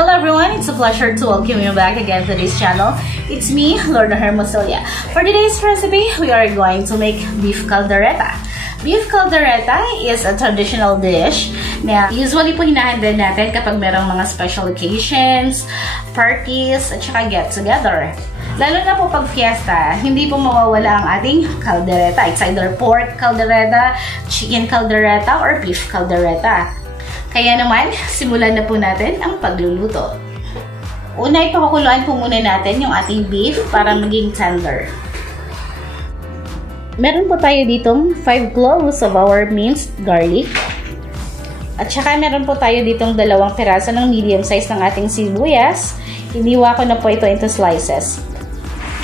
Hello everyone, it's a pleasure to welcome you back again to this channel. It's me, Lorna Hermosolia. For today's recipe, we are going to make beef caldereta. Beef caldereta is a traditional dish na usually po hinahandle natin kapag merong mga special occasions, parties, at saka get-together. Lalo na po pag fiesta, hindi po mawawala ang ating kaldereta. It's either pork caldereta, chicken caldereta, or beef caldereta. Kaya naman, simulan na po natin ang pagluluto. Una, ipakukuluan po muna natin yung ating beef para maging tender. Meron po tayo ditong 5 cloves of our minced garlic. At saka meron po tayo ditong 2 piraso ng medium size ng ating sibuyas. Iniwa ko na po ito into slices.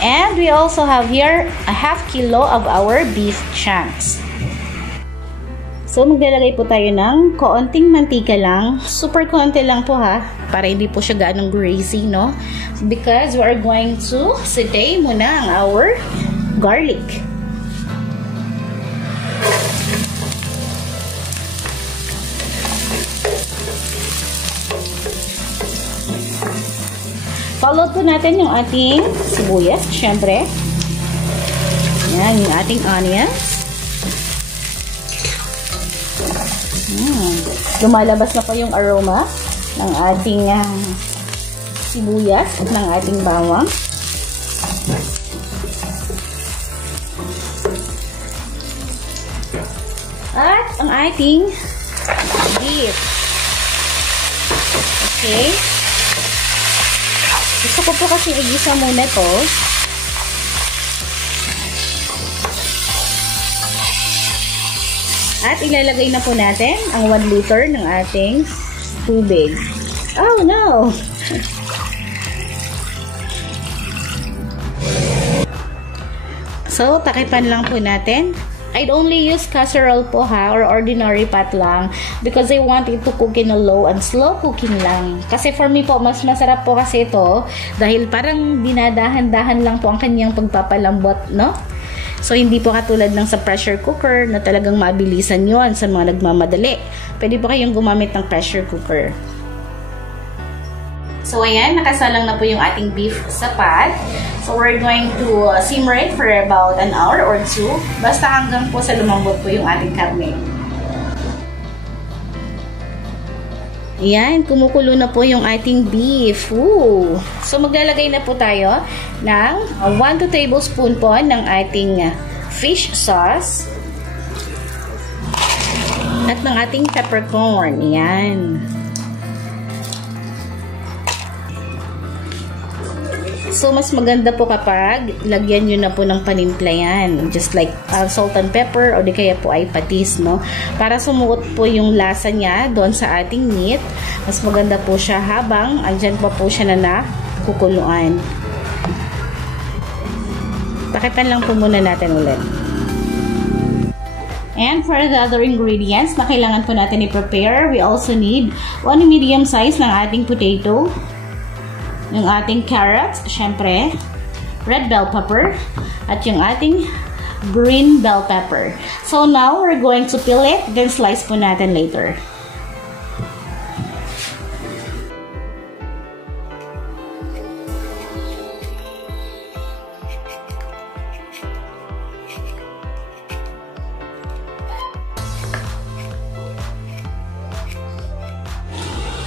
And we also have here a half kilo of our beef chunks. So, maglalagay po tayo ng kaunting mantika lang. Super konti lang po ha. Para hindi po siya gaanong greasy, no? Because we are going to saute muna ang our garlic. Follow po natin yung ating sibuyas, syempre. Yan, yung ating onions. Lumalabas na po yung aroma ng ating sibuyas at ng ating bawang. At ang ating beef. Okay. Gusto ko po kasi igisa muna to. At ilalagay na po natin ang 1 liter ng ating tubig. Oh no! So, takipan lang po natin. I'd only use casserole po ha, or ordinary pot lang, because I want it to cook in a low and slow cooking lang. Kasi for me po, mas masarap po kasi ito, dahil parang dinadahan-dahan lang po ang kanyang pagpapalambot, no? So, hindi po katulad ng sa pressure cooker na talagang mabilisan yon sa mga nagmamadali. Pwede po kayong gumamit ng pressure cooker. So, ayan, nakasalang na po yung ating beef sa pot. So, we're going to simmer it for about an hour or 2. Basta hanggang po sa lumambot po yung ating karne. Ayan, kumukulo na po yung ating beef. Ooh. So, maglalagay na po tayo ng 1 tablespoon po ng ating fish sauce at ng ating peppercorn. Ayan. So, mas maganda po kapag lagyan nyo na po ng panimpla yan. Just like salt and pepper o di kaya po ay patis, no? Para sumuot po yung lasa niya doon sa ating meat. Mas maganda po siya habang andyan pa po siya na nakukuluan. Takipan lang po muna natin ulit. And for the other ingredients na kailangan po natin i-prepare, we also need 1 medium size ng ating potato, yung ating carrots, syempre, red bell pepper, at yung ating green bell pepper. So now, we're going to peel it, then slice po natin later.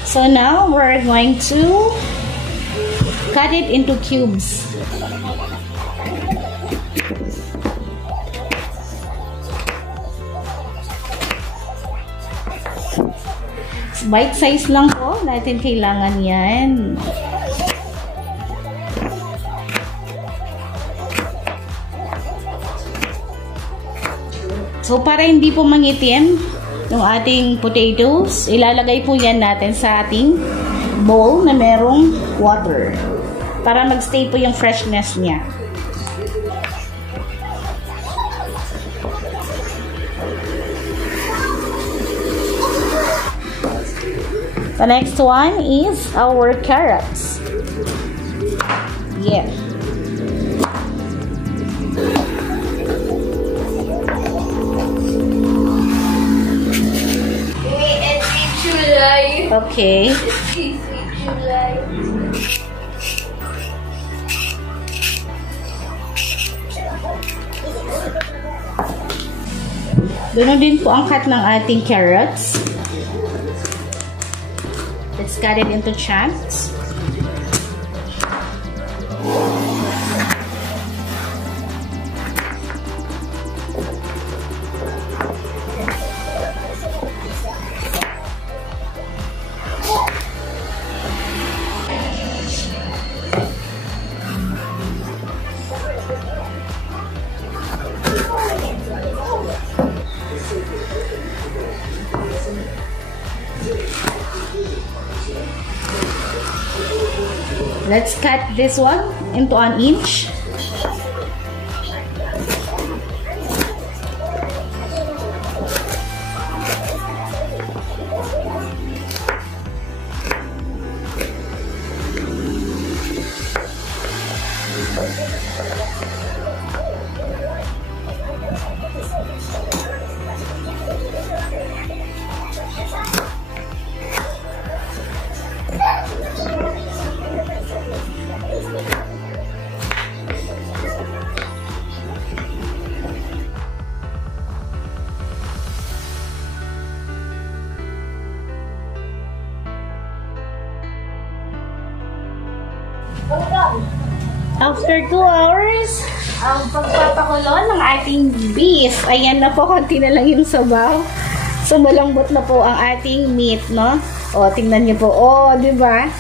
So now, we're going to cut it into cubes. Bite size lang po natin kailangan yan. So, para hindi po mangitim yung ating potatoes, ilalagay po yan natin sa ating bowl na merong water para magstay po yung freshness niya. The next one is our carrots. Yeah. July. Okay. July. Ganun din po ang cut ng ating carrots. Let's cut it into chunks. Let's cut this one into 1 inch. After 2 hours, ang pagpapakulo ng ating beef. Ayan na po, konti na lang yung sabaw. So, malambot na po ang ating meat, no? O, tingnan niyo po. O, di ba?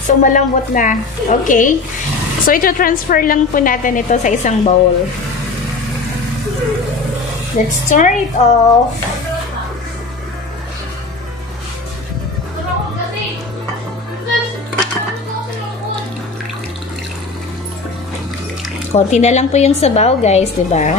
So, malambot na. Okay. So, ito transfer lang po natin ito sa isang bowl. Let's turn it off. Konti na lang po yung sabaw, guys, diba?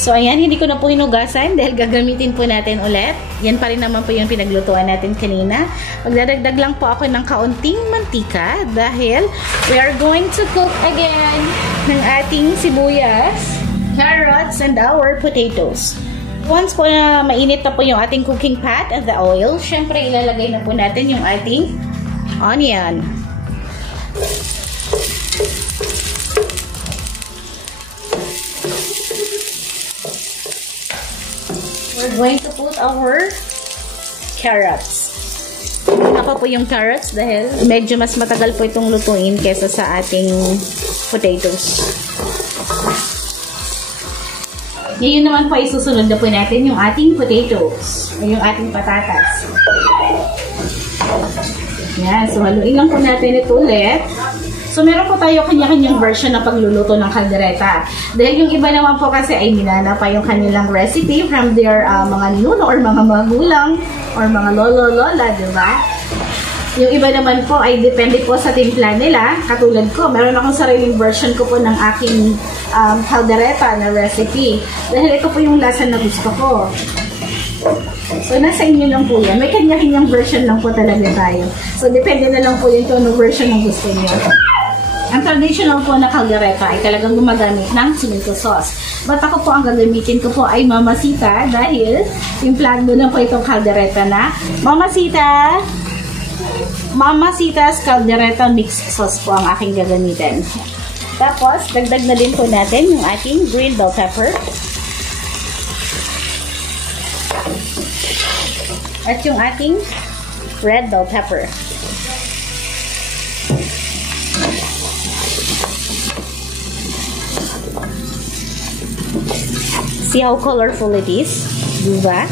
So, ayan, hindi ko na po hinugasan dahil gagamitin po natin ulit. Yan pa rin naman po yung pinaglutuan natin kanina. Magdadagdag lang po ako ng kaunting mantika dahil we are going to cook again ng ating sibuyas, carrots, and our potatoes. Once po na mainit na po yung ating cooking pot and the oil, syempre ilalagay na po natin yung ating onion. We're going to put our carrots. Ako po yung carrots dahil medyo mas matagal po itong lutuin kesa sa ating potatoes. Ngayon naman po isusunod na po natin yung ating potatoes, yung ating patatas. Yan, so haluin lang po natin ito ulit. So meron po tayo kanya-kanyang version ng pagluluto ng kaldereta. Dahil yung iba naman po kasi ay minana pa yung kanilang recipe from their mga ninuno or mga magulang or mga lolo-lola, diba? Yung iba naman po ay depende po sa timpla nila. Katulad ko, meron akong sariling version ko po ng aking kaldereta na recipe. Dahil ito po yung lasa na gusto ko. So, nasa inyo lang po yan. May kanya-kanyang version lang po talaga tayo. So, depende na lang po yung tono version ng gusto niyo. Ang traditional po na kaldereta ay talagang gumagamit ng tomato sauce. But ako po ang gagamitin ko po ay mamasita dahil yung plan mo na po itong kaldereta na Mamacita's Kaldereta mixed sauce po ang aking gagamitin. Tapos, dagdag na din po natin yung ating green bell pepper. At yung ating red bell pepper. See how colorful it is? Diba?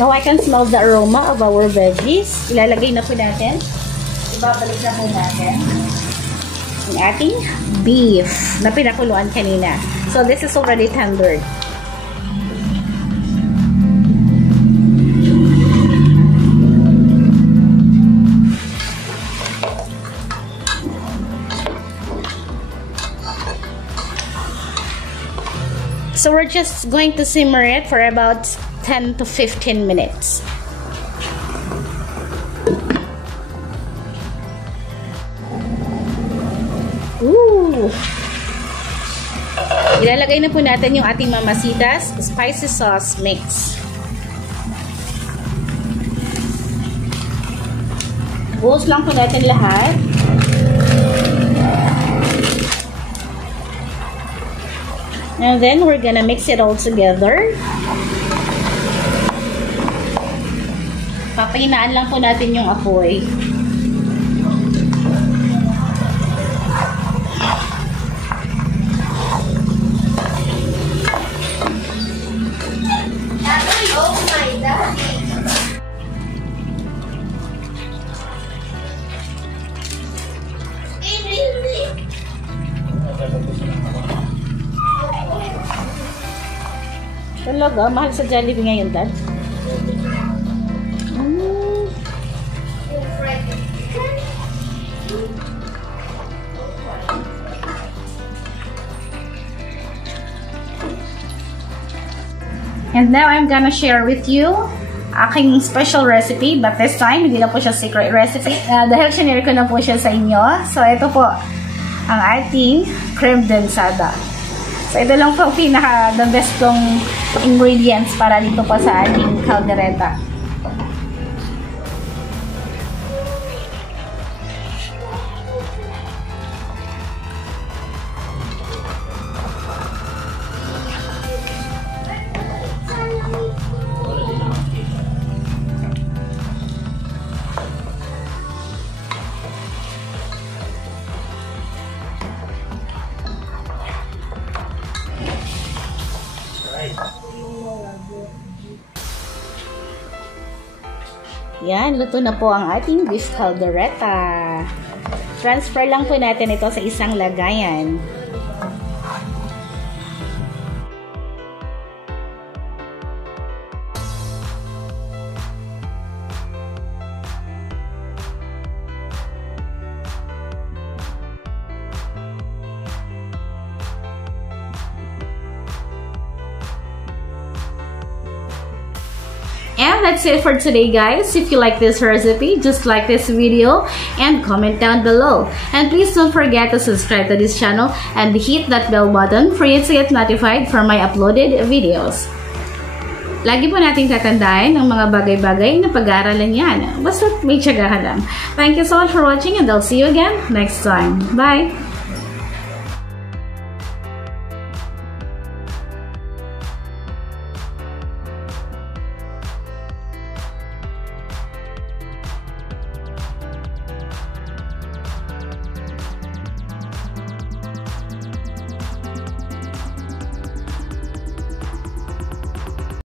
Now I can smell the aroma of our veggies. Ilalagay na po natin. Ibabalik na po natin yung ating beef na pinakuluan kanina. So this is already tendered. So we're just going to simmer it for about 10 to 15 minutes. Ooh! Ilalagay na po natin yung ating Mamacita's spicy sauce mix. Buhos lang po natin lahat. And then we're gonna mix it all together. Papahinaan lang po natin yung apoy. Talaga? Mahal sa Jollibee ngayon, Dad? And now I'm gonna share with you aking special recipe, but this time hindi na po siya secret recipe dahil sinare ko na po siya sa inyo. So ito po ang ating creme densada. So ito lang po pinaka the best kong ingredients para dito po sa ating kaldereta. Yan, luto na po ang ating beef kaldereta. Transfer lang po natin ito sa isang lagayan. And that's it for today, guys. If you like this recipe, just like this video and comment down below. And please don't forget to subscribe to this channel and hit that bell button for you to get notified for my uploaded videos. Lagi po nating tatandaan ang mga bagay-bagay na pag-aaralan yan. Basta may tiyagahan lang. Thank you so much for watching and I'll see you again next time. Bye!